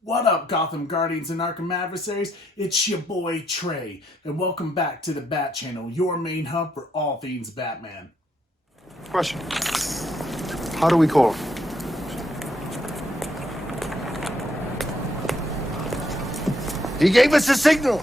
What up, Gotham Guardians and Arkham Adversaries? It's your boy Trey, and welcome back to the Bat Channel, your main hub for all things Batman. Question. How do we call him? He gave us a signal!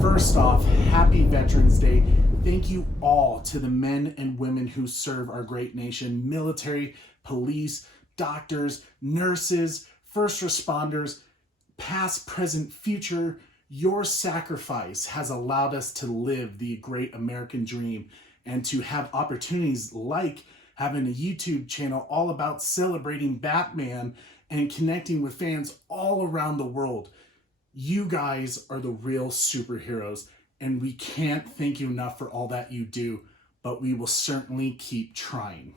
First off, happy Veterans Day. Thank you all to the men and women who serve our great nation, military, police, doctors, nurses, first responders, past, present, future. Your sacrifice has allowed us to live the great American dream and to have opportunities like having a YouTube channel all about celebrating Batman and connecting with fans all around the world. You guys are the real superheroes, and we can't thank you enough for all that you do, but we will certainly keep trying.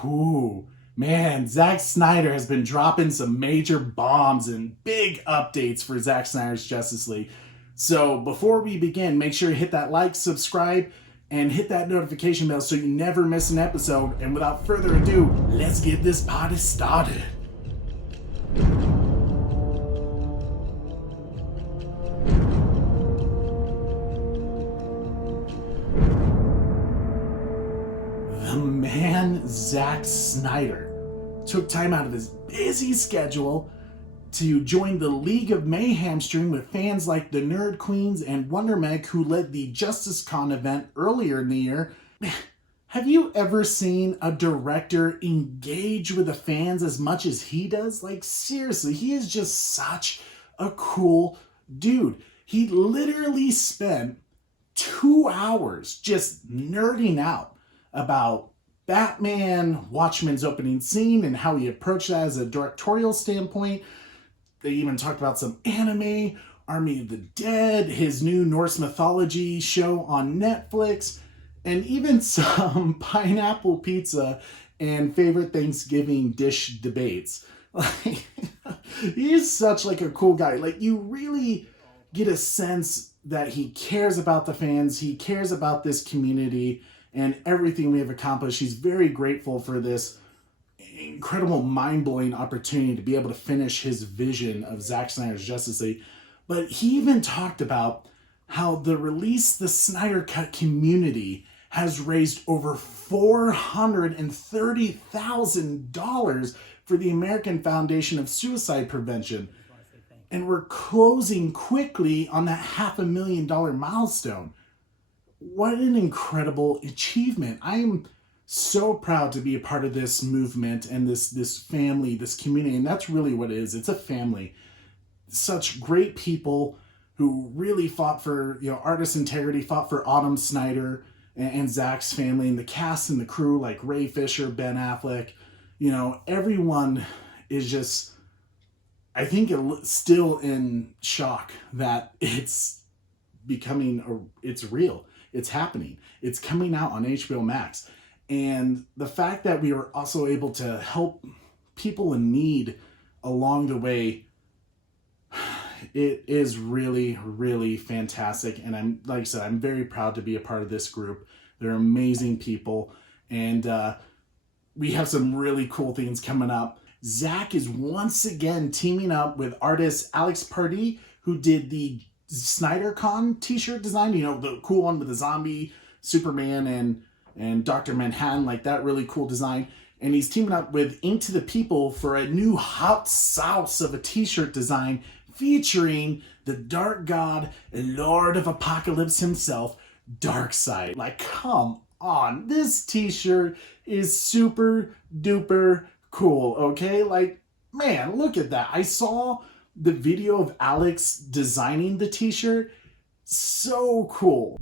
Whew. Man, Zack Snyder has been dropping some major bombs and big updates for Zack Snyder's Justice League. So before we begin, make sure you hit that like, subscribe, and hit that notification bell so you never miss an episode. And without further ado, let's get this party started. The man, Zack Snyder, took time out of his busy schedule to join the League of Mayhem stream with fans like the Nerd Queens and Wonder Meg, who led the Justice Con event earlier in the year. Have you ever seen a director engage with the fans as much as he does? Like, seriously, he is just such a cool dude. He literally spent 2 hours just nerding out about Batman, Watchmen's opening scene, and how he approached that as a directorial standpoint. They even talked about some anime, Army of the Dead, his new Norse mythology show on Netflix, and even some pineapple pizza and favorite Thanksgiving dish debates. Like, he's such like a cool guy. Like, you really get a sense that he cares about the fans, he cares about this community and everything we have accomplished. He's very grateful for this incredible, mind-blowing opportunity to be able to finish his vision of Zack Snyder's Justice League. But he even talked about how the Release the Snyder Cut community has raised over $430,000 for the American Foundation of Suicide Prevention. And we're closing quickly on that $500,000 milestone. What an incredible achievement. I am so proud to be a part of this movement and this family, this community, and that's really what it is. It's a family. Such great people who really fought for, artist integrity, fought for Autumn Snyder and Zack's family, and the cast and the crew like Ray Fisher, Ben Affleck. Everyone is just, I think, still in shock that it's it's real. It's happening. It's coming out on HBO Max. And the fact that we were also able to help people in need along the way, it is really, really fantastic. And like I said, I'm very proud to be a part of this group. They're amazing people. And we have some really cool things coming up. Zack is once again teaming up with artist Alex Pardee, who did the SnyderCon t-shirt design, the cool one with the zombie, Superman, and Dr. Manhattan, like that really cool design. And he's teaming up with Ink to the People for a new hot sauce of a t-shirt design featuring the Dark God and Lord of Apocalypse himself, Darkseid. Like, come on, this t-shirt is super duper cool, okay? Like, man, look at that. I saw the video of Alex designing the t-shirt. So cool.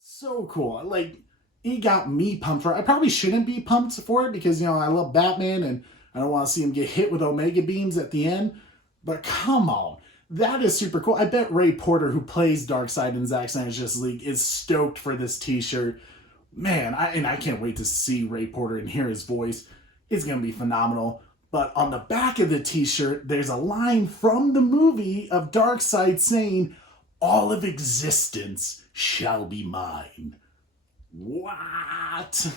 So cool. Like, it got me pumped for it. I probably shouldn't be pumped for it because, I love Batman and I don't want to see him get hit with Omega beams at the end. But come on. That is super cool. I bet Ray Porter, who plays Darkseid in Zack Snyder's Justice League, is stoked for this t-shirt. Man, I can't wait to see Ray Porter and hear his voice. It's going to be phenomenal. But on the back of the t-shirt, there's a line from the movie of Darkseid saying, "All of existence shall be mine." What?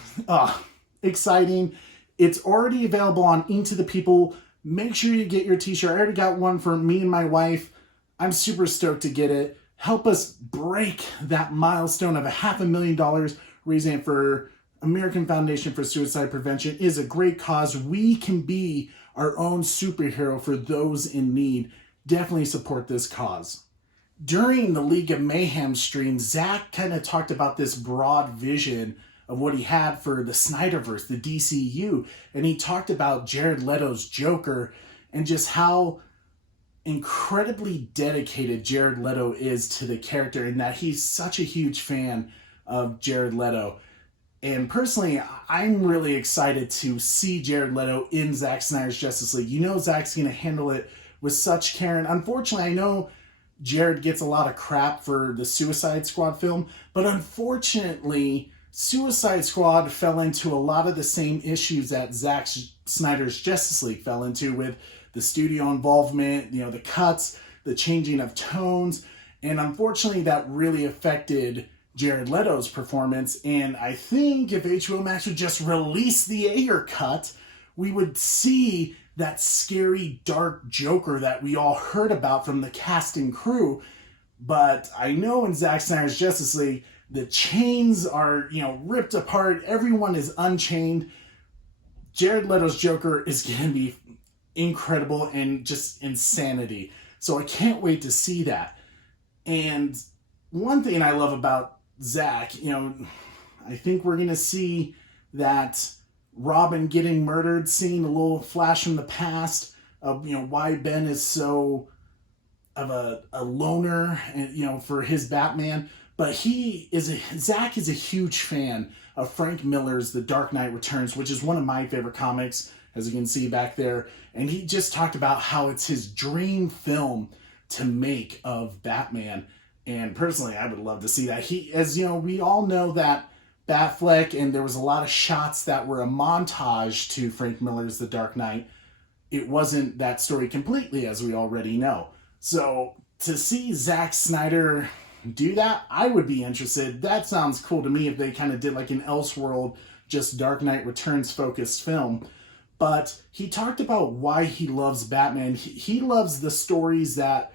Exciting. It's already available on Into the People. Make sure you get your t-shirt. I already got one for me and my wife. I'm super stoked to get it. Help us break that milestone of $500,000 raising it for American Foundation for Suicide Prevention. It is a great cause. We can be our own superhero for those in need. Definitely support this cause. During the League of Mayhem stream, Zack kind of talked about this broad vision of what he had for the Snyderverse, the DCEU, and he talked about Jared Leto's Joker and just how incredibly dedicated Jared Leto is to the character and that he's such a huge fan of Jared Leto. And personally, I'm really excited to see Jared Leto in Zack Snyder's Justice League. Zack's going to handle it with such care. And unfortunately, I know Jared gets a lot of crap for the Suicide Squad film, but unfortunately, Suicide Squad fell into a lot of the same issues that Zack Snyder's Justice League fell into with the studio involvement, the cuts, the changing of tones, and unfortunately that really affected Jared Leto's performance. And I think if HBO Max would just release the Ayer cut, we would see that scary, dark Joker that we all heard about from the cast and crew. But I know in Zack Snyder's Justice League, the chains are, ripped apart. Everyone is unchained. Jared Leto's Joker is going to be incredible and just insanity. So I can't wait to see that. And one thing I love about Zack, I think we're going to see that Robin getting murdered, seeing a little flash from the past of, why Ben is so of a loner, for his Batman. But Zack is a huge fan of Frank Miller's The Dark Knight Returns, which is one of my favorite comics, as you can see back there. And he just talked about how it's his dream film to make of Batman. And personally, I would love to see that. We all know that Batfleck, and there was a lot of shots that were a montage to Frank Miller's The Dark Knight. It wasn't that story completely, as we already know. So to see Zack Snyder do that, I would be interested. That sounds cool to me if they kind of did like an Elseworld, just Dark Knight Returns focused film. But he talked about why he loves Batman. He loves the stories that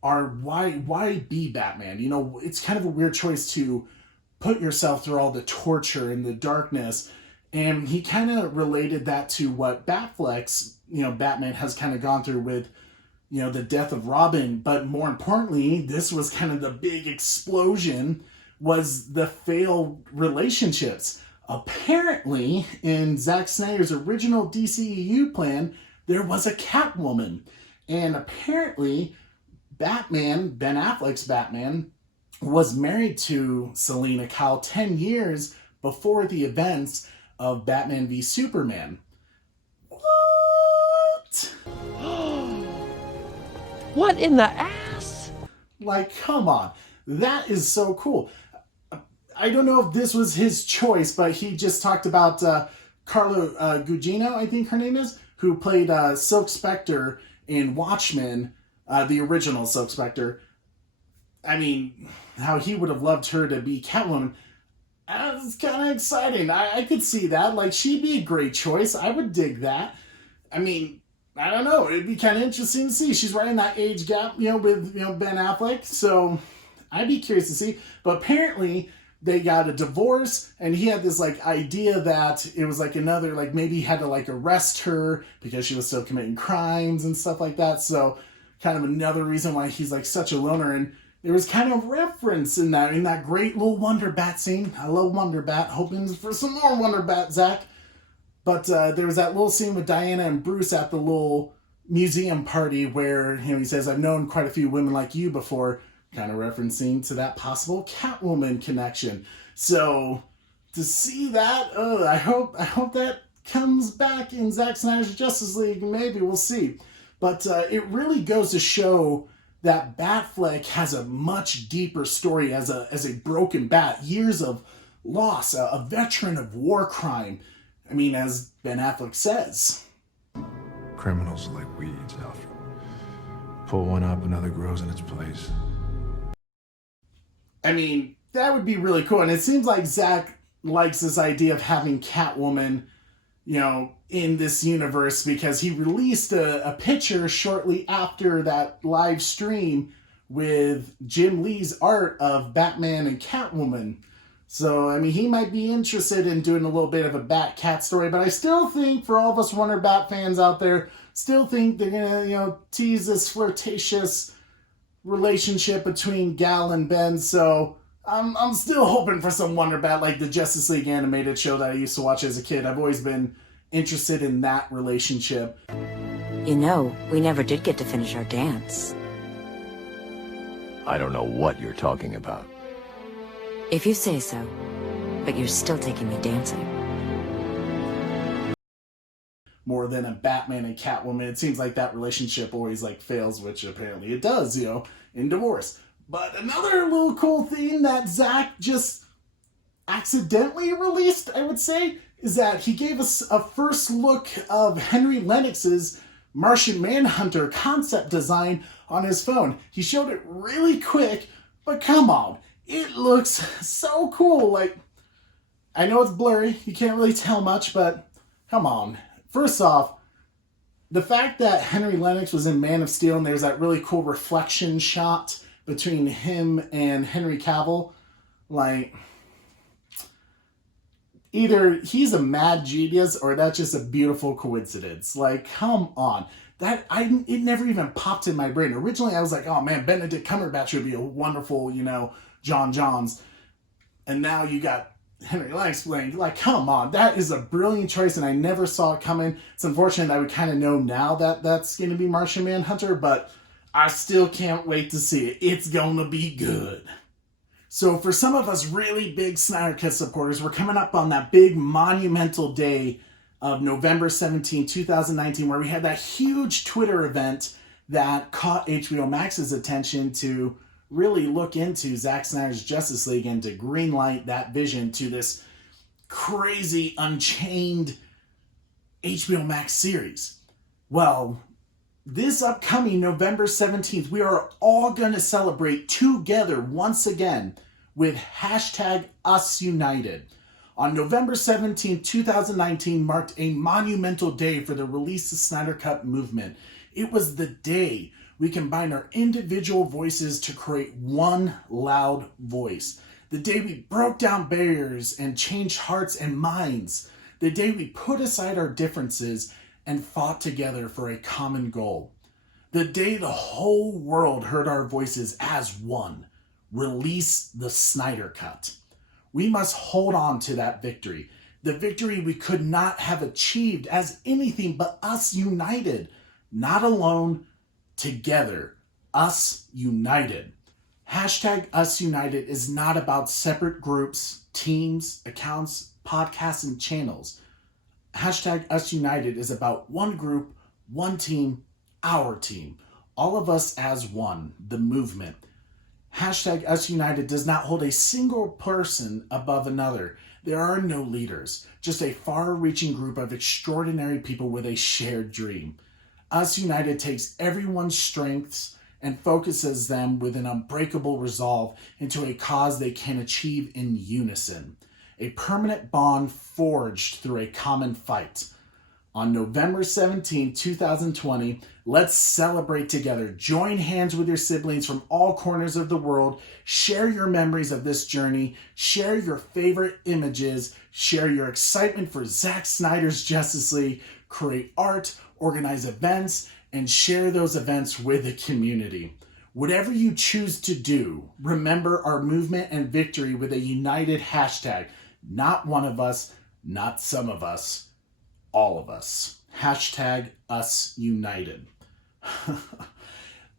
are why be Batman? It's kind of a weird choice to put yourself through all the torture and the darkness. And he kind of related that to what Batfleck's, Batman has kind of gone through with, the death of Robin. But more importantly, this was kind of the big explosion, was the failed relationships. Apparently, in Zack Snyder's original DCEU plan, there was a Catwoman. And apparently, Batman, Ben Affleck's Batman, was married to Selina Kyle 10 years before the events of Batman v Superman. What? What in the ass? Like, come on. That is so cool. I don't know if this was his choice, but he just talked about Carla Gugino, I think her name is, who played Silk Spectre in Watchmen, the original Silk Spectre. I mean, how he would have loved her to be Catwoman. It's kind of exciting. I could see that. Like, she'd be a great choice. I would dig that. I mean, I don't know. It'd be kind of interesting to see. She's right in that age gap, with, Ben Affleck. So I'd be curious to see. But apparently they got a divorce, and he had this, idea that it was, another, maybe he had to, arrest her because she was still committing crimes and stuff like that. So kind of another reason why he's, such a loner. And there was kind of reference in that great little Wonder Bat scene. I love Wonder Bat. Hoping for some more Wonder Bat, Zach. But there was that little scene with Diana and Bruce at the little museum party where, he says, I've known quite a few women like you before, kind of referencing to that possible Catwoman connection. So to see that, I hope that comes back in Zack Snyder's Justice League. Maybe, we'll see. But it really goes to show that Batfleck has a much deeper story as a broken bat. Years of loss, a veteran of war crime. I mean, as Ben Affleck says. Criminals are like weeds, Alfred. Pull one up, another grows in its place. I mean, that would be really cool. And it seems like Zack likes this idea of having Catwoman, in this universe, because he released a picture shortly after that live stream with Jim Lee's art of Batman and Catwoman. So, I mean, he might be interested in doing a little bit of a Bat-Cat story, but I still think, for all of us Wonder Bat fans out there, still think they're gonna, tease this flirtatious relationship between Gal and Ben. So I'm still hoping for some Wonder Bat, like the Justice League animated show that I used to watch as a kid. I've always been interested in that relationship. We never did get to finish our dance. I don't know what you're talking about. If you say so, but you're still taking me dancing. More than a Batman and Catwoman. It seems like that relationship always fails, which apparently it does, in divorce. But another little cool thing that Zack just accidentally released, I would say, is that he gave us a first look of Henry Lennox's Martian Manhunter concept design on his phone. He showed it really quick, but come on, it looks so cool. I know it's blurry, you can't really tell much, but come on. First off, the fact that Henry Lennox was in Man of Steel and there's that really cool reflection shot between him and Henry Cavill, either he's a mad genius or that's just a beautiful coincidence. Come on. It never even popped in my brain. Originally, I was like, oh man, Benedict Cumberbatch would be a wonderful, John Johns. And now you got Henry, let me explain. Like, come on, that is a brilliant choice, and I never saw it coming. It's unfortunate that we kind of know now that that's going to be Martian Manhunter, but I still can't wait to see it. It's going to be good. So for some of us really big Snyder Cut supporters, we're coming up on that big monumental day of November 17, 2019, where we had that huge Twitter event that caught HBO Max's attention to really look into Zack Snyder's Justice League and to greenlight that vision to this crazy, unchained HBO Max series. Well, this upcoming November 17th, we are all going to celebrate together once again with hashtag #UsUnited. On November 17, 2019 marked a monumental day for the release of Snyder Cut movement. It was the day we combined our individual voices to create one loud voice. The day we broke down barriers and changed hearts and minds. The day we put aside our differences and fought together for a common goal. The day the whole world heard our voices as one. Release the Snyder Cut. We must hold on to that victory. The victory we could not have achieved as anything but us united. Not alone, together. Us united. Hashtag #UsUnited is not about separate groups, teams, accounts, podcasts, and channels. Hashtag #UsUnited is about one group, one team, our team. All of us as one, the movement. Hashtag #UsUnited does not hold a single person above another. There are no leaders, just a far-reaching group of extraordinary people with a shared dream. Us United takes everyone's strengths and focuses them with an unbreakable resolve into a cause they can achieve in unison. A permanent bond forged through a common fight. On November 17, 2020, let's celebrate together. Join hands with your siblings from all corners of the world. Share your memories of this journey. Share your favorite images. Share your excitement for Zack Snyder's Justice League. Create art, organize events, and share those events with the community. Whatever you choose to do, remember our movement and victory with a united hashtag. Not one of us, not some of us, all of us. Hashtag #UsUnited.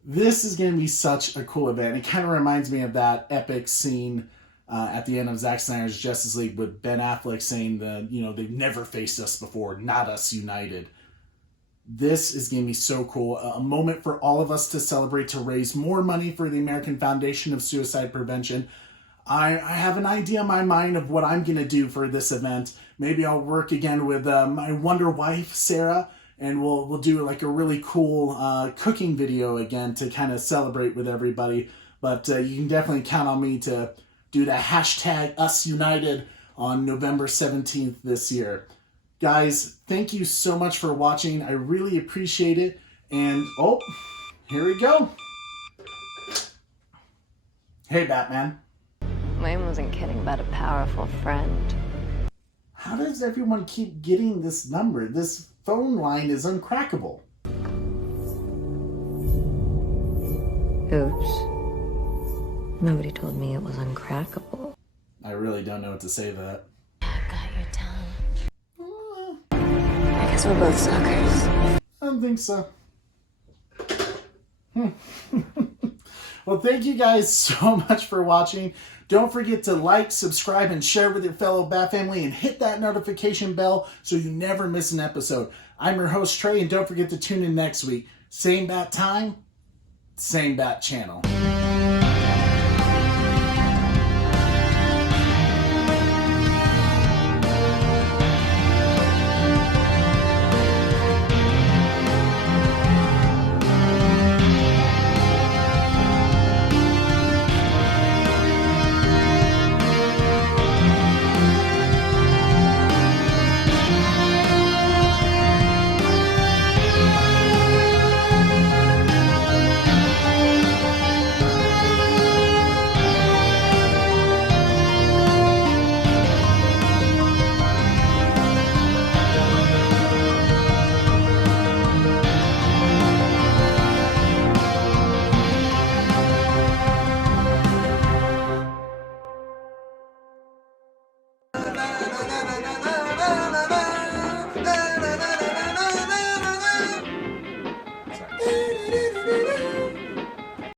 This is going to be such a cool event. It kind of reminds me of that epic scene at the end of Zack Snyder's Justice League with Ben Affleck saying they've never faced us before, not us united. This is going to be so cool. A moment for all of us to celebrate, to raise more money for the American Foundation of Suicide Prevention. I have an idea in my mind of what I'm going to do for this event. Maybe I'll work again with my Wonder Wife, Sarah, and we'll do like a really cool cooking video again to kind of celebrate with everybody. But you can definitely count on me to do that hashtag #UsUnited on November 17th this year. Guys, thank you so much for watching. I really appreciate it. And, oh, here we go. Hey, Batman. Wayne wasn't kidding about a powerful friend. How does everyone keep getting this number? This phone line is uncrackable. Oops. Nobody told me it was uncrackable. I really don't know what to say to that. I've got your tongue. I guess we're both suckers. I don't think so. Well, thank you guys so much for watching. Don't forget to like, subscribe, and share with your fellow Bat family, and hit that notification bell so you never miss an episode. I'm your host, Trey, and don't forget to tune in next week. Same bat time, same bat channel.